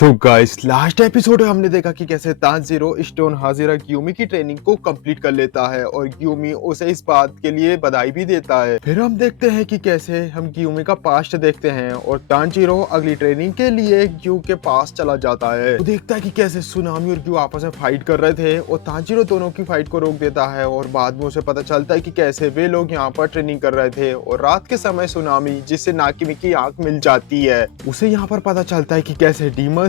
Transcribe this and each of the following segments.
So guys, last episode में हमने देखा कि कैसे तानजीरो स्टोन हाजिरा ग्यूमी की ट्रेनिंग को कंप्लीट कर लेता है और ग्यूमी उसे इस बात के लिए बधाई भी देता है। फिर हम देखते हैं कि कैसे हम ग्यूमी का पास्ट देखते हैं और तानजीरो अगली ट्रेनिंग के लिए ग्यू के पास चला जाता है। वो देखता है कि कैसे सुनामी और ग्यू आपस में फाइट कर रहे थे और तानजीरो दोनों की फाइट को रोक देता है और बाद में उसे पता चलता है कि कैसे वे लोग यहाँ पर ट्रेनिंग कर रहे थे और रात के समय सुनामी जिससे नाकिमी की आंख मिल जाती है, उसे यहाँ पर पता चलता है कि कैसे डीमंस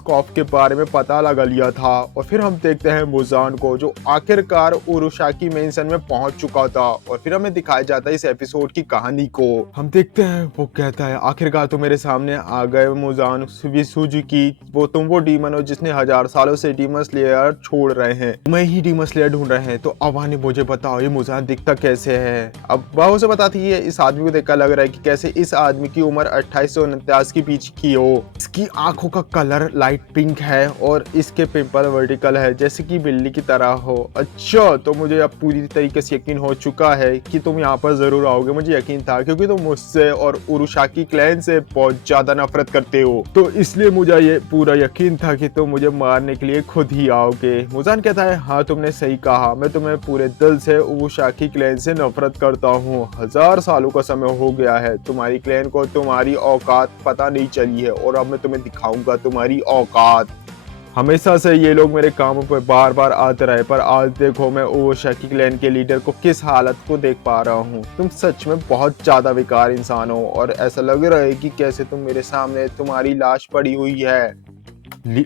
कॉफ के बारे में पता लगा लिया था। और फिर हम देखते हैं मुजान को जो आखिरकार उरुशाकी मेंशन में पहुंच चुका था और फिर हमें दिखाया जाता है इस एपिसोड की कहानी को। हम देखते हैं वो कहता है आखिरकार तो मेरे सामने आ गए मुजान सुजुकी, वो डीमन हो जिसने 1000 सालों से डीमन स्लेयर छोड़ रहे हैं, मैं ही डीमन स्लेयर ढूंढ रहे हैं। तो अब आने मुझे बताओ ये मुजान दिखता कैसे है। अब वह उसे बताती है इस आदमी को देखकर लग रहा है कि कैसे इस आदमी की उम्र 2849 के बीच की हो। इसकी आंखों का कलर लाइट पिंक है और इसके पिंपल वर्टिकल है जैसे कि बिल्ली की तरह हो। अच्छा, तो मुझे अब पूरी तरीके से यकीन हो चुका है कि तुम यहाँ पर जरूर आओगे। मुझे यकीन था क्योंकि तुम मुझसे और उरुशाकी क्लैन से बहुत ज्यादा नफरत करते हो, तो इसलिए मुझे ये पूरा यकीन था कि तुम मुझे मारने के लिए खुद ही आओगे। मुजान कहता है हाँ तुमने सही कहा, मैं तुम्हें पूरे दिल से उरुशाकी क्लैन से नफरत करता हूँ। 1000 सालों का समय हो गया है, तुम्हारी क्लैन को तुम्हारी औकात पता नहीं चली है और अब मैं तुम्हें दिखाऊंगा तुम्हारी औकात। हमेशा से ये लोग मेरे कामों पर बार बार आते रहे, पर आज देखो मैं उरुशाकी क्लैन के लीडर को किस हालत को देख पा रहा हूँ। तुम सच में बहुत ज्यादा बेकार इंसान हो और ऐसा लग रहा है कि कैसे तुम मेरे सामने तुम्हारी लाश पड़ी हुई है।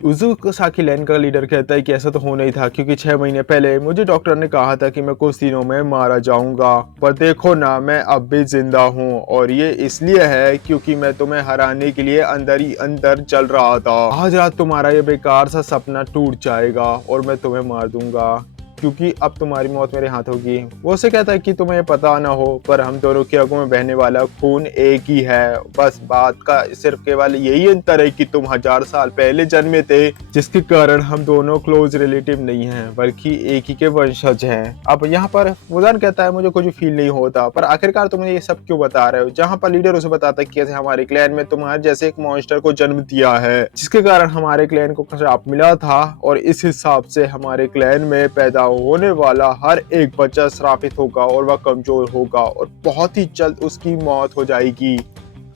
उरुशाकी क्लैन का लीडर कहता है कि ऐसा तो होना ही था क्योंकि 6 महीने पहले मुझे डॉक्टर ने कहा था कि मैं कुछ दिनों में मारा जाऊंगा, पर देखो ना मैं अब भी जिंदा हूँ और ये इसलिए है क्योंकि मैं तुम्हें हराने के लिए अंदर ही अंदर चल रहा था। आज रात तुम्हारा ये बेकार सा सपना टूट जाएगा और मैं तुम्हें मार दूंगा क्योंकि अब तुम्हारी मौत मेरे हाथ होगी। वो उसे कहता है कि तुम्हें पता ना हो पर हम दोनों की रगों में बहने वाला खून एक ही है, बस बात का सिर्फ केवल यही अंतर है कि तुम 1000 साल पहले जन्मे थे, जिसके कारण हम दोनों क्लोज रिलेटिव नहीं हैं बल्कि एक ही के वंशज हैं। अब यहाँ पर मुजान कहता है मुझे कुछ फील नहीं होता, पर आखिरकार तुम ये सब क्यों बता रहे हो। जहाँ पर लीडर उसे बताता है कि कैसे हमारे क्लैन में तुम्हारे जैसे एक मॉन्स्टर को जन्म दिया है जिसके कारण हमारे क्लैन को श्राप मिला था और इस हिसाब से हमारे क्लैन में पैदा होने वाला हर एक बच्चा श्रापित होगा और वह कमजोर होगा और बहुत ही जल्द उसकी मौत हो जाएगी।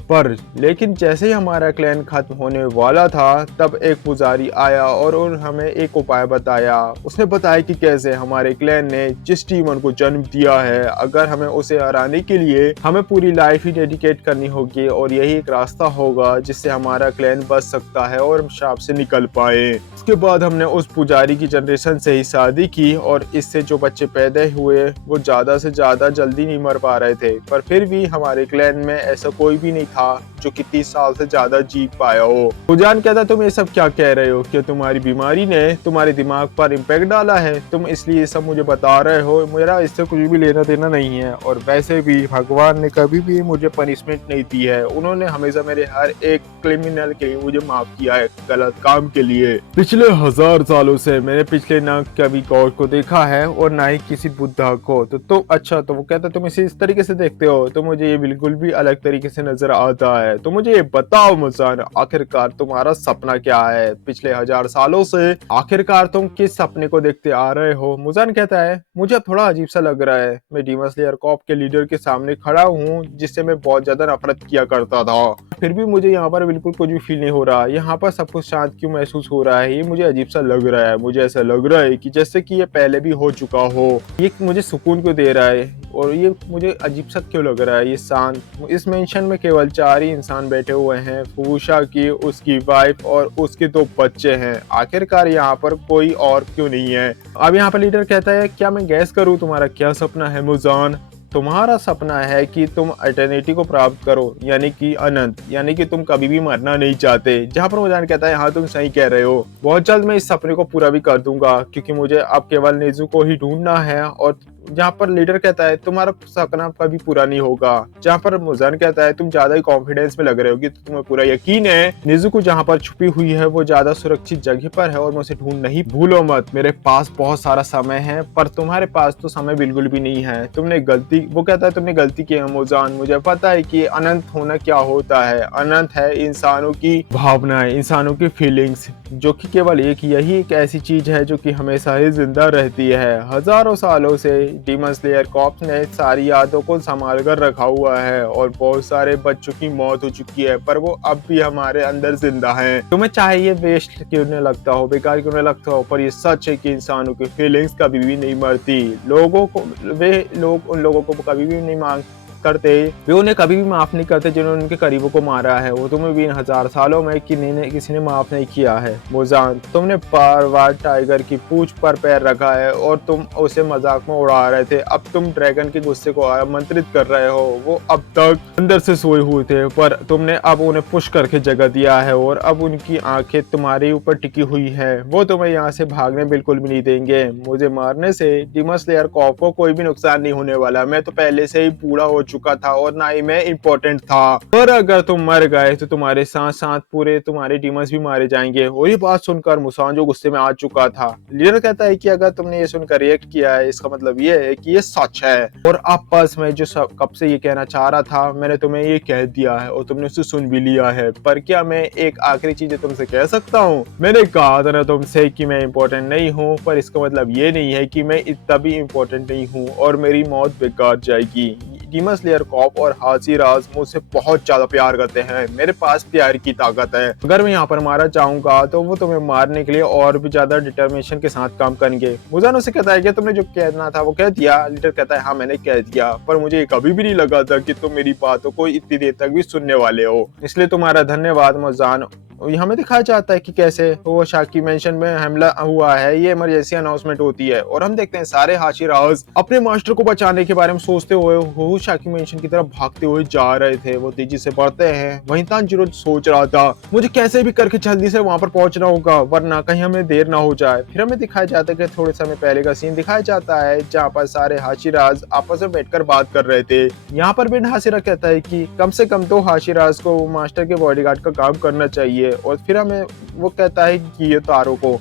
पर लेकिन जैसे ही हमारा क्लैन खत्म होने वाला था तब एक पुजारी आया और हमें एक उपाय बताया। उसने बताया कि कैसे हमारे क्लैन ने जिस डीमन को जन्म दिया है अगर हमें उसे हराने के लिए हमें पूरी लाइफ ही डेडिकेट करनी होगी और यही एक रास्ता होगा जिससे हमारा क्लैन बच सकता है और हम शाप से निकल पाए। उसके बाद हमने उस पुजारी की जनरेशन से ही शादी की और इससे जो बच्चे पैदा हुए वो ज्यादा से ज्यादा जल्दी नहीं मर पा रहे थे, पर फिर भी हमारे क्लैन में ऐसा कोई भी नहीं था जो कि 30 साल से ज्यादा जी पाया हो। मुजान कहता तुम ये सब क्या कह रहे हो, क्या तुम्हारी बीमारी ने तुम्हारे दिमाग पर इम्पैक्ट डाला है, तुम इसलिए ये सब मुझे बता रहे हो। मेरा इससे कुछ भी लेना देना नहीं है और वैसे भी भगवान ने कभी भी मुझे पनिशमेंट नहीं दी है, उन्होंने हमेशा मेरे हर एक क्रिमिनल के लिए मुझे माफ किया है गलत काम के लिए। पिछले 1000 सालों से मैंने पिछले ना कभी गॉड को देखा है और ना ही किसी बुद्धा को। तो अच्छा, तो वो कहता तुम इसे इस तरीके से देखते हो, तो मुझे ये बिल्कुल भी अलग तरीके से नजर आता है। तो मुझे ये बताओ मुजान आखिरकार तुम्हारा सपना क्या है। पिछले 1000 सालों से आखिरकार तुम किस सपने को देखते आ रहे हो। मुजान कहता है मुझे अब थोड़ा अजीब सा लग रहा है, मैं डीमन स्लेयर कॉर्प के लीडर के सामने खड़ा हूँ जिससे मैं बहुत ज्यादा नफरत किया करता था, फिर भी मुझे यहाँ पर बिल्कुल कुछ भी फील नहीं हो रहा। यहाँ पर सब कुछ शांत क्यों महसूस हो रहा है, ये मुझे अजीब सा लग रहा है। मुझे ऐसा लग रहा है कि जैसे कि ये पहले भी हो चुका हो। ये मुझे सुकून क्यों दे रहा है और ये मुझे अजीब सा क्यों लग रहा है। ये शांत, इस मेंशन में केवल 4 ही इंसान बैठे हुए हैं, फुबुशाकी, उसकी वाइफ और उसके 2 बच्चे हैं। आखिरकार यहाँ पर कोई और क्यों नहीं है। अब यहाँ पर लीडर कहता है क्या मैं गैस करूँ तुम्हारा क्या सपना है मुजान। तुम्हारा सपना है कि तुम एटर्निटी को प्राप्त करो, यानी कि अनंत, यानी कि तुम कभी भी मरना नहीं चाहते। जहाँ पर मुजान कहता है हाँ तुम सही कह रहे हो, बहुत जल्द मैं इस सपने को पूरा भी कर दूंगा क्योंकि मुझे अब केवल नेज़ु को ही ढूंढना है और जहाँ पर लीडर कहता है तुम्हारा सपना कभी पूरा नहीं होगा, जहाँ पर मुजान कहता है तुम ज्यादा ही कॉन्फिडेंस में लग रहे होगी तो तुम्हें पूरा यकीन है, निजुको जहाँ पर छुपी हुई है वो ज्यादा सुरक्षित जगह पर है और मुझे ढूंढ नहीं भूलो मत, मेरे पास बहुत सारा समय है पर तुम्हारे पास तो समय बिल्कुल भी नहीं है, तुमने गलती, वो कहता है तुमने गलती की है मुजान, मुझे पता है कि अनंत होना क्या होता है, अनंत है इंसानों की भावनाएं, इंसानों की फीलिंग्स, जो कि केवल यही एक ऐसी चीज है जो कि हमेशा ही जिंदा रहती है। हजारों सालों से डीमन स्लेयर कॉर्प्स ने सारी यादों को संभाल कर रखा हुआ है और बहुत सारे बच्चों की मौत हो चुकी है पर वो अब भी हमारे अंदर जिंदा हैं। तुम्हें चाहे ये वेस्ट क्यों न लगता हो, बेकार क्यों न लगता हो, पर ये सच है कि इंसानों की फीलिंग्स कभी भी नहीं मरती। वे लोग उन लोगों को कभी भी नहीं मांग करते, वे उन्हें कभी भी माफ नहीं करते जिन्होंने उनके करीबों को मारा है। वो तुम्हें भी इन 1000 सालों में किसी ने माफ नहीं किया है। मुजान, तुमने बार बार टाइगर की पूंछ पर पैर रखा है और तुम उसे मजाक में उड़ा रहे थे, अब तुम ड्रैगन के गुस्से को आमंत्रित कर रहे हो। वो अब तक अंदर से सोए हुए थे पर तुमने अब उन्हें पुश करके जगह दिया है और अब उनकी आंखें तुम्हारे ऊपर टिकी हुई है। वो तुम्हें यहाँ से भागने बिल्कुल भी नहीं देंगे। मुझे मारने से डीमन स्लेयर कॉर्प को कोई भी नुकसान नहीं होने वाला, मैं तो पहले से ही बूढ़ा हो चुका था और ना ही मैं इम्पोर्टेंट था, पर अगर तुम मर गए तो तुम्हारे साथ साथ पूरे तुम्हारे डीमंस भी मारे जाएंगे। और ये बात सुनकर मुसान जो गुस्से में आ चुका था, लीडर कहता है कि अगर तुमने ये सुनकर रिएक्ट किया है इसका मतलब ये है कि ये सच है और अब बस मैं जो कब से ये कहना चाह रहा था मैंने तुम्हें ये कह दिया है और तुमने उसे सुन भी लिया है। पर क्या मैं एक आखिरी चीज तुमसे कह सकता हूँ? मैंने कहा था ना तुमसे कि मैं इम्पोर्टेंट नहीं हूँ, पर इसका मतलब ये नहीं है कि मैं इतना भी इम्पोर्टेंट नहीं हूँ और मेरी मौत बेकार जाएगी। डीमन स्लेयर कॉर्प और हाशिराज मुझसे बहुत ज्यादा प्यार करते हैं, मेरे पास प्यार की ताकत है। अगर मैं यहाँ पर मारा चाहूंगा तो वो तुम्हें मारने के लिए और भी ज्यादा डिटर्मिनेशन के साथ काम करेंगे। मुजान उसे कहता है कि तुमने जो कहना था वो कह दिया। लीडर कहता है हाँ मैंने कह दिया, पर मुझे कभी भी नहीं लगा था कि तुम मेरी बातों को इतनी देर तक भी सुनने वाले हो, इसलिए तुम्हारा धन्यवाद मुजान। हमें दिखाया जाता है कि कैसे वो शाकी मेंशन में हमला हुआ है, ये इमरजेंसी अनाउंसमेंट होती है और हम देखते हैं सारे हाशिराज अपने मास्टर को बचाने के बारे में सोचते हुए वो शाकी मेंशन की तरफ भागते हुए जा रहे थे। वो तेजी से बढ़ते हैं। वहीं तानजीरो सोच रहा था मुझे कैसे भी करके जल्दी से वहां पर पहुंचना होगा वरना कहीं हमें देर ना हो जाए। फिर हमें दिखाया जाता है कि थोड़े समय पहले का सीन दिखाया जाता है जहाँ पर सारे हाशिराज आपस में बैठकर बात कर रहे थे। यहाँ पर बिन हाशिरा कहता है कि कम से कम तो हाशिराज को मास्टर के बॉडीगार्ड का काम करना चाहिए और फिर हमें वो कहता है कि ये तारो को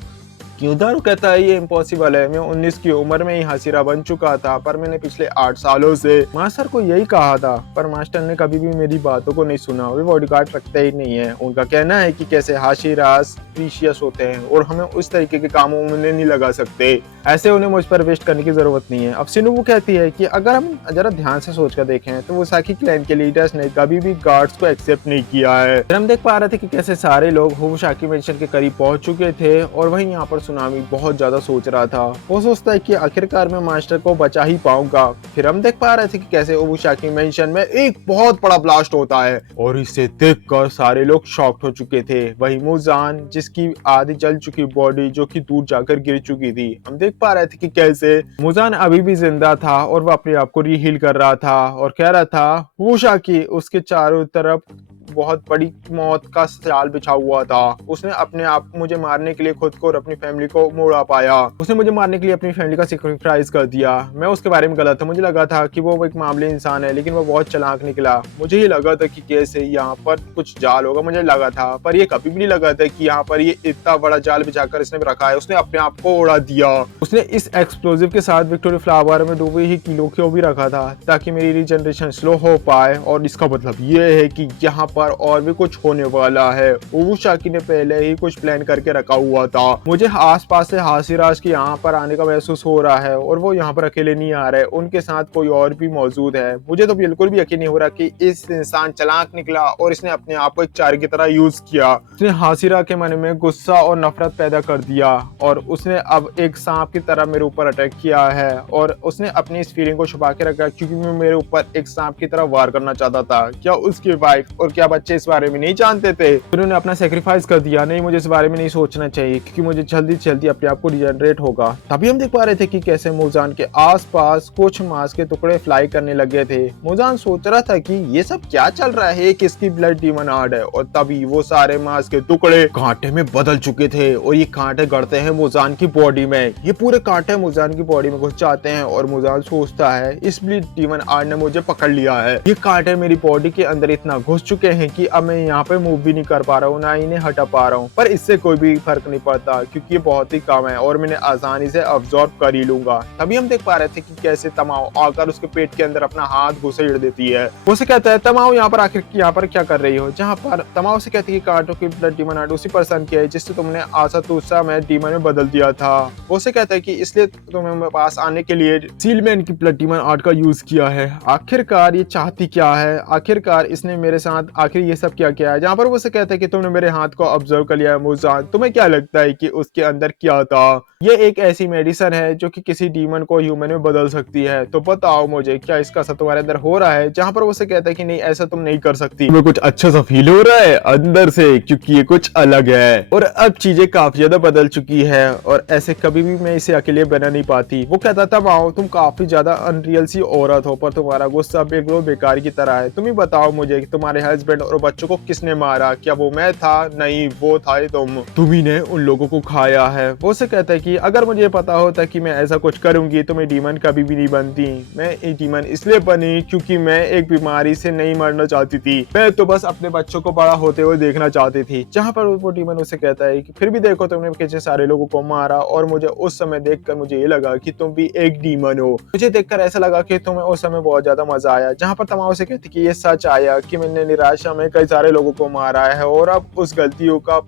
क्योंदारू कहता है ये इम्पॉसिबल है, मैं 19 की उम्र में ही हाशिरा बन चुका था पर मैंने पिछले 8 सालों से मास्टर को यही कहा था पर मास्टर ने कभी भी मेरी बातों को नहीं सुना। वे बॉडीगार्ड रखते ही नहीं है। उनका कहना है कि कैसे हाशिरास प्रीशियस होते हैं और हमें उस तरीके के कामों में नहीं लगा सकते, ऐसे उन्हें मुझ पर वेस्ट करने की जरूरत नहीं है। अब सिनुबु कहती है कि अगर हम जरा ध्यान से सोच कर देखें तो वो साकी क्लैन के लीडर्स ने कभी भी गार्ड्स को एक्सेप्ट नहीं किया है। हम देख पा रहे थे कि कैसे सारे लोग होबुशाकी मेंशन के करीब पहुंच चुके थे और वहीं यहाँ पर सुनामी बहुत ज्यादा सोच रहा था। वो सोचता है कि आखिरकार मैं मास्टर को बचा ही पाऊंगा। फिर हम देख पा रहे थे कि कैसे होबुशाकी मेंशन में एक बहुत बड़ा ब्लास्ट होता है और इसे देखकर सारे लोग शॉक्ड हो चुके थे। वही मुजान जिसकी आधी जल चुकी बॉडी जो कि दूर जाकर गिर चुकी थी, हम देख पा रहे थे कि कैसे मुजान अभी भी जिंदा था और वह अपने आप को रीहील कर रहा था और कह रहा था होबुशाकी उसके चारों तरफ बहुत बड़ी मौत का जाल बिछा हुआ था। उसने अपने आप मुझे मारने के लिए खुद को और अपनी फैमिली को मोड़ा पाया। उसने मुझे मारने के लिए अपनी फैमिली का सेक्रीफाइस कर दिया। मैं उसके बारे में गलत था, मुझे लगा था कि वो एक मामूली इंसान है लेकिन वो बहुत चालाक निकला। मुझे ये लगा था कि कैसे यहाँ पर कुछ जाल होगा, मुझे लगा था, पर ये कभी भी नहीं लगा था कि यहाँ पर ये इतना बड़ा जाल बिछाकर इसने रखा है। उसने अपने आप को उड़ा दिया। उसने इस एक्सप्लोजिव के साथ विक्टोरिया फ्लावर में डूबे ही किलो को भी रखा था ताकि मेरी रिजनरेशन स्लो हो पाए और इसका मतलब ये है कि यहाँ पर और भी कुछ होने वाला है। होबुशाकी ने पहले ही कुछ प्लान करके रखा हुआ था। मुझे आसपास से हाशिराज के यहाँ पर आने का महसूस हो रहा है और वो यहाँ पर अकेले नहीं आ रहे, उनके साथ कोई और भी मौजूद है। मुझे तो बिल्कुल भी यकीन नहीं हो रहा कि इस इंसान चालाक निकला और इसने अपने आप को एक चार की तरह यूज किया। उसने हाशिरा के मन में गुस्सा और नफरत पैदा कर दिया और उसने अब एक सांप की तरह मेरे ऊपर अटैक किया है और उसने अपनी इस फीलिंग को छुपा के रखा क्योंकि मैं मेरे ऊपर एक सांप की तरह वार करना चाहता था। क्या उसकी वाइफ और क्या बच्चे इस बारे में नहीं जानते थे, उन्होंने अपना सेक्रीफाइस कर दिया। नहीं, मुझे इस बारे में नहीं सोचना चाहिए क्योंकि मुझे जल्दी से जल्दी अपने आप को रिजनरेट होगा। तभी हम देख पा रहे थे कि कैसे मूजान के आसपास कुछ मांस के टुकड़े फ्लाई करने लगे थे। मूजान सोच रहा था कि ये सब क्या चल रहा है, किसकी ब्लड डीमन आर्ट है, और तभी वो सारे मांस के टुकड़े कांटे में बदल चुके थे और ये कांटे गड़ते हैं मूजान की बॉडी में। ये पूरे कांटे मूजान की बॉडी में घुस जाते हैं और मूजान सोचता है इस ब्लड डीमन आर्ट ने मुझे पकड़ लिया है। ये कांटे मेरी बॉडी के अंदर इतना घुस चुके हैं कि अब मैं यहाँ पे मूव भी नहीं कर पा रहा हूँ, ना इन्हें हटा पा रहा हूँ, पर इससे कोई भी फर्क नहीं पड़ता क्योंकि ये बहुत ही कम है और मैंने आसानी से अब्सॉर्ब कर ही लूंगा। तभी हम देख पा रहे थे कि कैसे तमाओ आकर उसके पेट के अंदर अपना हाथ घुसेड़ देती है। वो से कहता है तमाओ यहाँ पर आखिर यहाँ पर क्या कर रही हो, जहाँ पर तमाओ से कहती है कांटों की ब्लड डीमन आर्ट उसी पर्सन की है जिससे तुमने आशा तुसा में डीमन में बदल दिया था। वो से कहता है कि इसलिए तुम्हें मेरे पास आने के लिए सीलमैन की ब्लड डीमन आर्ट का यूज किया है। आखिरकार ये चाहती क्या है, आखिरकार इसने मेरे साथ आखिर ये सब क्या किया है। जहाँ पर वो से कहता है कि तुमने मेरे हाथ को ऑब्जर्व कर लिया है मूजान, तुम्हें क्या लगता है कि उसके अंदर क्या था। ये एक ऐसी मेडिसिन है जो कि किसी डीमन को ह्यूमन में बदल सकती है, तो बताओ मुझे क्या इसका असर तुम्हारे अंदर हो रहा है। जहाँ पर वो से कहता है कि नहीं, ऐसा तुम नहीं कर सकती, तुम्हें कुछ अच्छा सा फील हो रहा है अंदर से क्योंकि ये कुछ अलग है और अब चीजें काफी ज्यादा बदल चुकी है और ऐसे कभी भी मैं इसे अकेले बना नहीं पाती। वो कहता था माओ तुम काफी ज्यादा अनरियल सी औरत हो पर तुम्हारा गुस्सा बिल्कुल बेकार की तरह है। तुम ही बताओ मुझे कि तुम्हारे हस्बैंड और बच्चों को किसने मारा, क्या वो मैं था? नहीं, वो था तुम ही ने उन लोगों को खाया है। वो से कहता है कि अगर मुझे पता होता कि मैं ऐसा कुछ करूंगी तो मैं डीमन कभी भी नहीं बनती। मैं एक डीमन इसलिए बनी क्योंकि मैं एक बीमारी से नहीं मरना चाहती थी, मैं तो बस अपने बच्चों को बड़ा होते हुए देखना चाहती थी। जहाँ पर वो डीमन उसे कहता है कि फिर भी देखो तुमने कैसे सारे लोगों को मारा और मुझे उस समय देखकर मुझे ये लगा कि तुम भी एक डीमन हो। मुझे देखकर ऐसा लगा कि तुम्हें उस समय बहुत ज्यादा मजा आया। जहाँ पर तमाम से कहती कि ये सच आया कि मैंने निराशा में कई सारे लोगों को मारा है और अब उस गलतियों का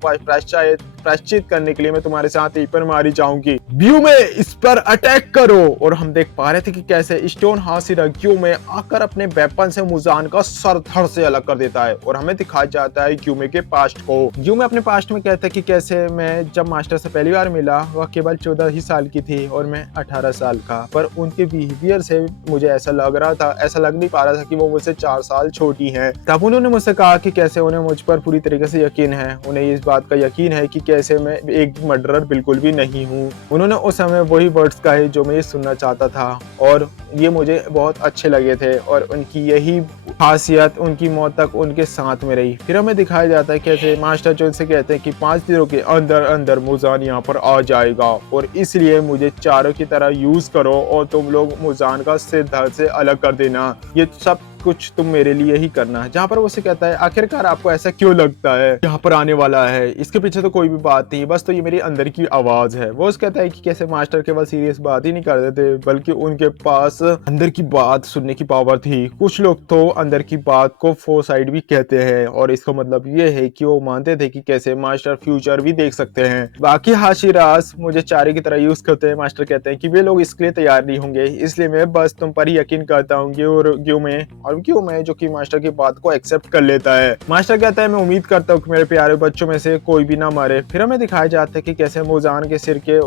प्रायश्चित करने के लिए मैं तुम्हारे साथ यहीं पर मारी जाऊंगी। व्यू में इस पर अटैक करो। और हम देख पा रहे थे कि कैसे स्टोन हासिरा ग्यू में आकर अपने वेपन से मूजान का सर धड़ से अलग कर देता है और हमें दिखाया जाता है ग्यूमे के पास्ट को। ग्यूमे अपने पास्ट में कहता है कि कैसे मैं जब मास्टर से पहली बार मिला वह केवल 14 ही साल की थी और मैं 18 साल का, पर उनके बिहेवियर से मुझे ऐसा लग रहा था, ऐसा लग नहीं पा रहा था कि वो मुझसे 4 साल छोटी हैं। तब उन्होंने मुझसे कहा कि कैसे उन्हें मुझ पर पूरी तरीके से यकीन है, उन्हें इस बात का यकीन है कि कैसे मैं एक मर्डरर बिल्कुल भी नहीं हूँ। उन्होंने उस समय वही वर्ड्स कहे जो मैं सुनना चाहता था और ये मुझे बहुत अच्छे लगे थे और उनकी यही खासियत उनकी मौत तक उनके साथ में रही। फिर हमें दिखाया जाता है कैसे मास्टर जो इनसे कहते हैं कि 5 दिनों के अंदर अंदर मूजान यहाँ पर आ जाएगा और इसलिए मुझे चारों की तरह यूज करो और तुम लोग मूजान का सिर धड़ से अलग कर देना। ये सब कुछ तुम मेरे लिए ही करना है। जहाँ पर वो से कहता है आखिरकार आपको ऐसा क्यों लगता है यहाँ पर आने वाला है, इसके पीछे तो कोई भी बात नहीं, बस तो ये मेरी अंदर की आवाज है। वो कहता है कि कैसे मास्टर केवल सीरियस बात ही नहीं करते थे बल्कि उनके पास अंदर की बात सुनने की पावर थी। कुछ लोग तो अंदर की बात को फोरसाइट भी कहते हैं और इसका मतलब ये है कि वो मानते थे कि कैसे मास्टर फ्यूचर भी देख सकते हैं। बाकी हाशिरास मुझे चारे की तरह यूज करते हैं। मास्टर कहते हैं कि वे लोग इसके लिए तैयार नहीं होंगे, इसलिए मैं बस तुम पर ही यकीन करता हूँ ग्यू में और क्यों मैं जो कि मास्टर की बात को एक्सेप्ट कर लेता है। मास्टर कहता है मैं उम्मीद करता हूँ कि मेरे प्यारे बच्चों में से कोई भी ना मरे। फिर हमें दिखाया जाता है कि कैसे मूजान के सिर के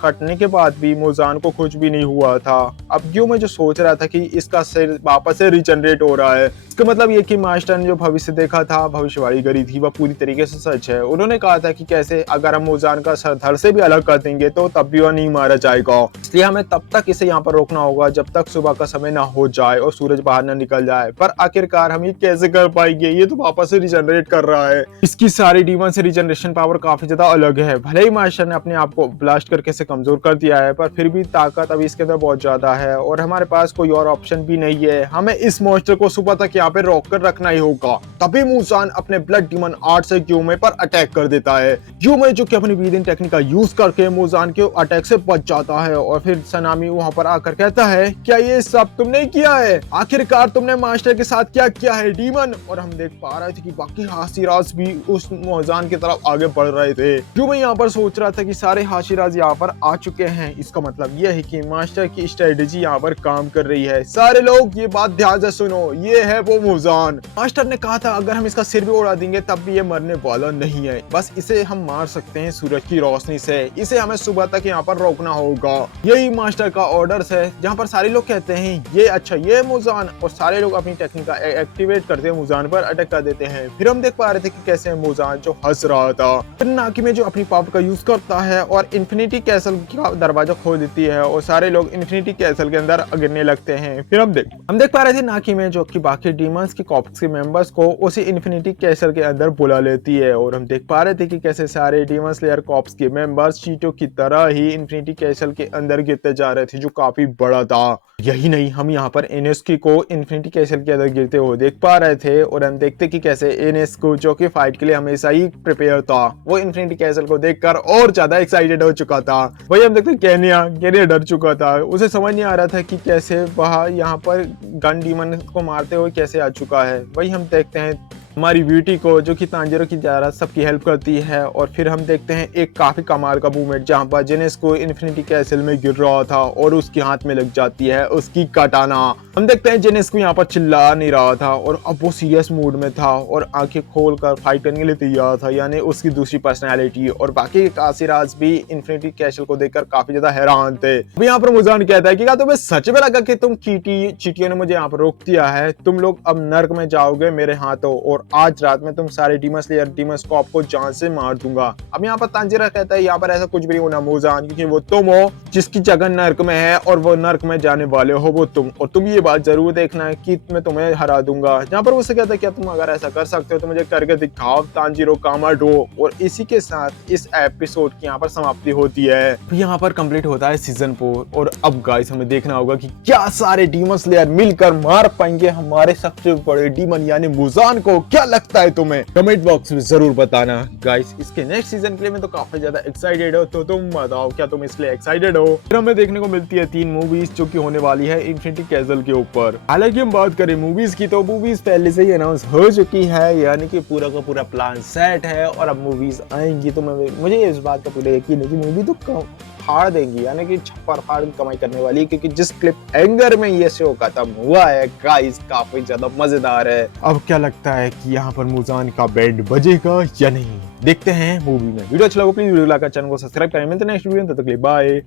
कटने के बाद भी मूजान को कुछ भी नहीं हुआ था। अब क्यों मैं जो सोच रहा था कि इसका सिर वापस से रिजनरेट हो रहा है, इसका मतलब ये कि मास्टर ने जो भविष्य देखा था, भविष्यवाणी करी थी, वह पूरी तरीके से सच है। उन्होंने कहा था कि कैसे अगर हम मूजान का सर धड़ से भी अलग कर देंगे तो तब भी वह नहीं मारा जाएगा, इसलिए हमें तब तक इसे यहाँ पर रोकना होगा जब तक सुबह का समय ना हो जाए और सूरज बाहर ना निकल जाए। पर आखिरकार हम ये कैसे कर पाएंगे, ये तो वापस से रिजनरेट कर रहा है। इसकी सारी डीमन से रिजनरेशन पावर काफी ज्यादा अलग है। भले ही मास्टर ने अपने आप को ब्लास्ट करके इसे कमजोर कर दिया है पर फिर भी ताकत अभी इसके अंदर बहुत ज्यादा है और हमारे पास कोई और ऑप्शन भी नहीं है। हमें इस मॉन्स्टर को सुबह तक यहाँ पे रोक कर रखना ही होगा। तभी मूजान अपने ब्लड डीमन आर्ट से ग्यूमे पर अटैक कर देता है। ग्यूमे जो कि अपनी ब्रीदिंग टेक्निक का यूज करके मूजान के अटैक से बच जाता है और फिर सनामी वहां पर आकर कहता है क्या ये सब तुमने किया है, आखिरकार तुमने मास्टर के साथ क्या किया है डीमन। और हम देख पा रहे थे कि बाकी हाशिराज भी उस मूजान की तरफ आगे बढ़ रहे थे। ग्यूमे यहाँ पर सोच रहा था कि सारे हाशिराज यहाँ पर आ चुके हैं, इसका मतलब यह है कि मास्टर की स्ट्रेटेजी यहाँ पर काम कर रही है। सारे लोग ये बात ध्यान से सुनो, ये है वो मूजान। मास्टर ने कहा था अगर हम इसका सिर भी उड़ा देंगे तब भी ये मरने वाला नहीं है, बस इसे हम मार सकते हैं सूरज की रोशनी से, इसे हमें सुबह तक यहाँ पर रोकना होगा। यही मास्टर का ऑर्डर्स है। जहाँ पर सारे लोग कहते हैं ये अच्छा ये मूजान और सारे लोग लोग अपनी टेक्निक का एक्टिवेट करते हैं मुजान पर अटैक कर देते हैं। फिर हम देख पा रहे थे कि कैसे मुजान जो हंस रहा था, फिर नाकी में जो अपनी पावर का यूज करता है और इन्फिनिटी कैसल का दरवाजा खोल देती है और सारे लोग इन्फिनिटी कैसल के अंदर गिरने लगते हैं। फिर हम देख पा रहे थे नाकी में जो कि बाकी डीमंस की कॉप्स के मेंबर्स को उसी इन्फिनिटी कैसल के अंदर बुला लेती है और हम देख पा रहे थे कि कैसे सारे डीमन स्लेयर कॉप्स के मेंबर्स चीटो की तरह ही इन्फिनिटी कैसल के अंदर गिरते जा रहे थे, जो काफी बड़ा था। यही नहीं, हम यहाँ पर एनेस्को को इन्फिनिटी कैसल के अंदर गिरते हुए देख पा रहे थे और हम देखते कि कैसे एनेस्को जो कि फाइट के लिए हमेशा ही प्रिपेयर था, वो इन्फिनिटी कैसल को देखकर और ज्यादा एक्साइटेड हो चुका था। वही हम देखते केनिया डर चुका था, उसे समझ नहीं आ रहा था कि कैसे वह यहाँ पर गन डीमन को मारते हुए कैसे आ चुका है। वही हम देखते हैं हमारी ब्यूटी को जो कि तांजीरो की ज्यादा सबकी हेल्प करती है और फिर हम देखते हैं एक काफी कमाल का मूवमेंट जहां पर जेनेस्को इन्फिनिटी कैसल में गिर रहा था और उसके हाथ में लग जाती है उसकी कटाना। हम देखते हैं जेनेस्को यहाँ पर चिल्ला नहीं रहा था और अब वो सीरियस मूड में था और आंखें खोलकर फाइट करने के लिए तैयार था, यानी उसकी दूसरी पर्सनैलिटी। और बाकी कासिराज भी इन्फिनिटी कैसल को देखकर काफी ज्यादा हैरान थे। अब यहाँ पर मुजान कहता है कि क्या तुम्हें सच में लगा कि तुम चीटियों ने मुझे यहाँ पर रोक दिया है? तुम लोग अब नर्क में जाओगे मेरे हाथों और आज रात में तुम सारे डीमन स्लेयर डीमन कॉप को जान से मार दूंगा। अब यहाँ पर तांजीरा कहता है यहाँ पर ऐसा कुछ भी नहीं होना मुजान, क्योंकि वो तुम हो जिसकी जगह नर्क में है और वो नर्क में जाने वाले हो वो तुम, और तुम ये बात जरूर देखना है कि मैं तुम्हें हरा दूंगा। जहाँ पर उससे कहता है क्या तुम अगर ऐसा कर सकते हो तो मुझे करके दिखाओ तांजीरो कामाडो। और इसी के साथ इस एपिसोड की यहाँ पर समाप्ति होती है। यहाँ पर कंप्लीट होता है सीजन 4 और अब गाइस हमें देखना होगा कि क्या सारे डीमन स्लेयर मिलकर मार पाएंगे हमारे सबसे बड़े डीमन यानी मुजान को। क्या लगता है तुम्हें? कमेंट बॉक्स में जरूर बताना गाइस। इसके नेक्स्ट सीजन के लिए मैं तो काफी ज्यादा एक्साइटेड हो, तो तुम बताओ क्या तुम इसलिए एक्साइटेड हो? फिर हमें देखने को मिलती है 3 मूवीज जो कि होने वाली है इन्फिनिटी कैसल के ऊपर। हालांकि हम बात करें मूवीज की तो मूवीज पहले से ही अनाउंस हो चुकी है, यानी कि पूरा का पूरा प्लान सेट है और अब मूवीज आएंगी। तो मुझे इस बात का पूरा यकीन है कि मूवी तो फाड़ देंगी, यानी कि छप्पर फाड़ कमाई करने वाली है, क्योंकि जिस क्लिप एंगर में ये शो खत्म हुआ है गाइस काफी ज्यादा मजेदार है। अब क्या लगता है कि यहाँ पर मुजान का बैंड बजेगा या नहीं, देखते हैं मूवी में। वीडियो अच्छा लगा प्लीज वीडियो लाइक चैनल को सब्सक्राइब करें। मिलते हैं नेक्स्ट वीडियो में, तब तक के लिए बाय।